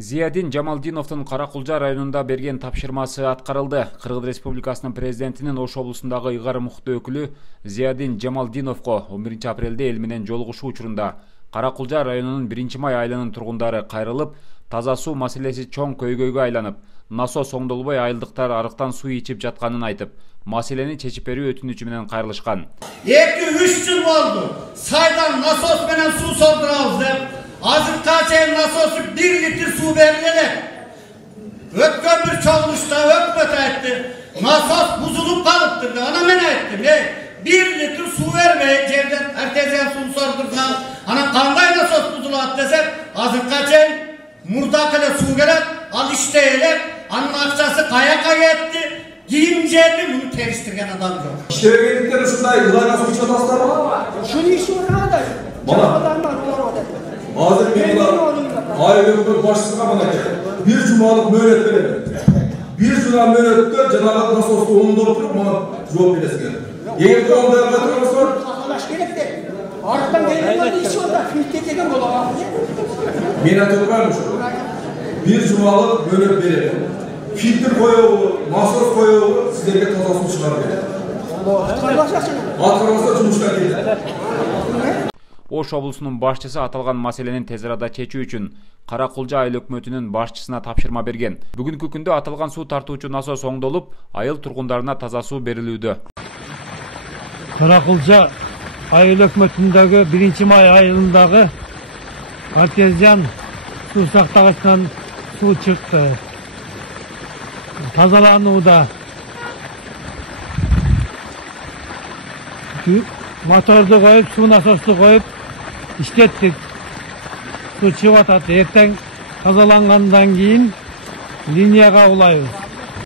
Зиядин Жамалдиновдун Каракулжа районунда берген тапшырмасы аткарылды. Кыргыз Республикасынын президентинин Ош облусундагы ыйгар мукты өкүлү Зиядин Жамалдиновго 11 апрелде эл менен жолугушуу учурунда Каракулжа районунун 1-май айылынын тургундары кайрылып, таза суу маселеси чоң көйгөйгө айланып, насос оңдолбой айылдыктар арыктан суу ичип жатканын айтып, маселени чечип берүү өтүнүчү менен кайрылышкан. 2-3 жыл болду. Сайдан насос менен суу сордурабыз деп, азыркыга чейин насосу 1 литр суу берилеле. Өткөн бир чогулушта өкмөт айтты, насос бузулуп калыптыр деп. Ана мен айттым, 1 литр суу бербей жерден артезиан суу сордурсаң, ана кандай насос бузулат десек, азыркыга чейин мурдак эле суу келет, ал иштей элек, анын акчасы каяка кетти? Кийим жерди муну териштирген адам жок. İşlevgenlikler ушундай ылайга суу ичип атасыздарбы? Ушуну иши ургандай. Азыр мен айыл башчысына мына бир жумалык мөөнөт берем. Бир жума мөөнөттө жанагы насосту оңдоп туруп мага жооп бересиңер. Эгер ондай кылсаңыздар, Калаш керек де. Арыктан келген иши онда фильтр деген болот. мен айтып турам ушу. Бир жумалык мөөнөт берем. Фильтр коебу, насос коебу, силерге таза суу чыгарып берем. Аткарбаса жумушка келет. Ош облусунун башчысы аталган маселени тез арада чечүү үчүн Каракулжа айыл өкмөтүнүн башчысына тапшырма берген. Бүгүнкү күндө аталган суу тартуучу насос оңдолуп, айыл тургундарына таза суу берилүүдө. Каракулжа айыл өкмөтүндөгү 1-май айылындагы артезиан суу сактагычтан суу чыкты. Тазаланууда. Моторду коюп, суу насосту коюп иштеттик. Суу чыгып атат. Эртең тазалангандан кийин линияга улайбыз.